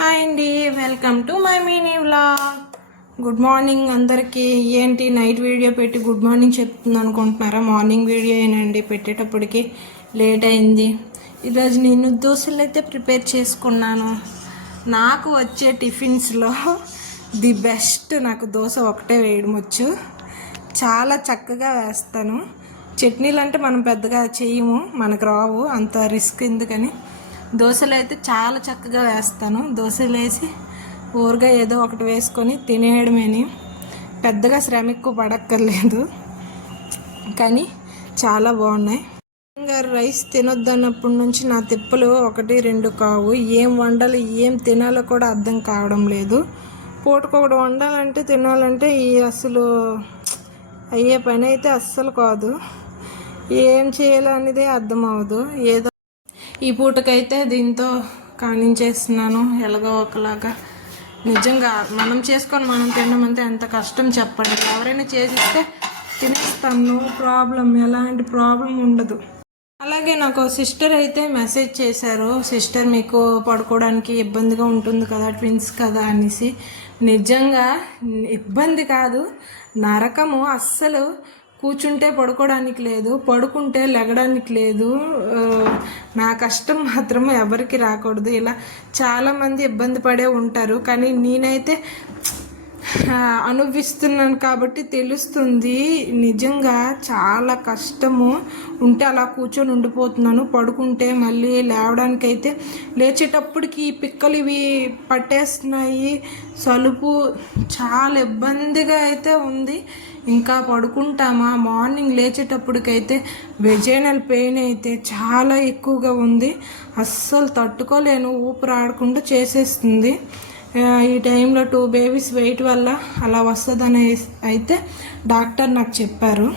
Hi అండి, welcome to my mini vlog. Good morning అందరికీ. ఏంటి నైట్ వీడియో పెట్టి గుడ్ మార్నింగ్ చెప్తుంది అనుకుంటున్నారా? మార్నింగ్ వీడియో ఏనండి, పెట్టేటప్పటికి లేట్ అయింది. ఈరోజు నేను దోశలు అయితే ప్రిపేర్ చేసుకున్నాను. నాకు వచ్చే టిఫిన్స్లో ది బెస్ట్ నాకు దోశ ఒకటే వేయడం వచ్చు. చాలా చక్కగా వేస్తాను. చట్నీలు అంటే మనం పెద్దగా చేయము, మనకు రావు, అంత రిస్క్ ఎందుకని. దోశలు అయితే చాలా చక్కగా వేస్తాను. దోశలు వేసి ఊరగా ఏదో ఒకటి వేసుకొని తినేయడమేని, పెద్దగా శ్రమ ఎక్కువ పడక్కర్లేదు, కానీ చాలా బాగున్నాయి. ఇంకా రైస్ తినొద్దన్నప్పటి నుంచి నా తిప్పలు 1-2 కావు. ఏం వండాలి, ఏం తినాలో కూడా అర్థం కావడం లేదు. పూటకొకటి వండాలంటే తినాలంటే అసలు అయ్యే పని అయితే అస్సలు కాదు. ఏం చేయాలనేదే అర్థం అవ్వదు. ఏదో ఈ పూటకైతే దీంతో కానించేస్తున్నాను ఎలాగో ఒకలాగా. నిజంగా మనం చేసుకొని మనం తినడం అంటే ఎంత కష్టం చెప్పండి. ఎవరైనా చేసిస్తే తినేస్తాను, నో ప్రాబ్లం, ఎలాంటి ప్రాబ్లం ఉండదు. అలాగే నాకు సిస్టర్ అయితే మెసేజ్ చేశారు, సిస్టర్ మీకు పడుకోవడానికి ఇబ్బందిగా ఉంటుంది కదా, ట్విన్స్ కదా అనేసి. నిజంగా ఇబ్బంది కాదు, నరకము. అస్సలు కూర్చుంటే పడుకోవడానికి లేదు, పడుకుంటే లెగడానికి లేదు. నా కష్టం మాత్రం ఎవరికి రాకూడదు. ఇలా చాలామంది ఇబ్బంది పడే ఉంటారు, కానీ నేనైతే అనుభవిస్తున్నాను కాబట్టి తెలుస్తుంది. నిజంగా చాలా కష్టము. ఉంటే అలా కూర్చొని ఉండిపోతున్నాను, పడుకుంటే మళ్ళీ లేవడానికైతే లేచేటప్పటికి ఈ పిక్కలు ఇవి పట్టేస్తున్నాయి, సలుపు, చాలా ఇబ్బందిగా అయితే ఉంది. ఇంకా పడుకుంటామా, మార్నింగ్ లేచేటప్పటికైతే వెజైనల్ పెయిన్ అయితే చాలా ఎక్కువగా ఉంది. అస్సలు తట్టుకోలేను, ఊపిరి ఆడకుండా చేసేస్తుంది. ఈ టైంలో 2 బేబీస్ వెయిట్ వల్ల అలా వస్తుందని అయితే డాక్టర్ నాకు చెప్పారు.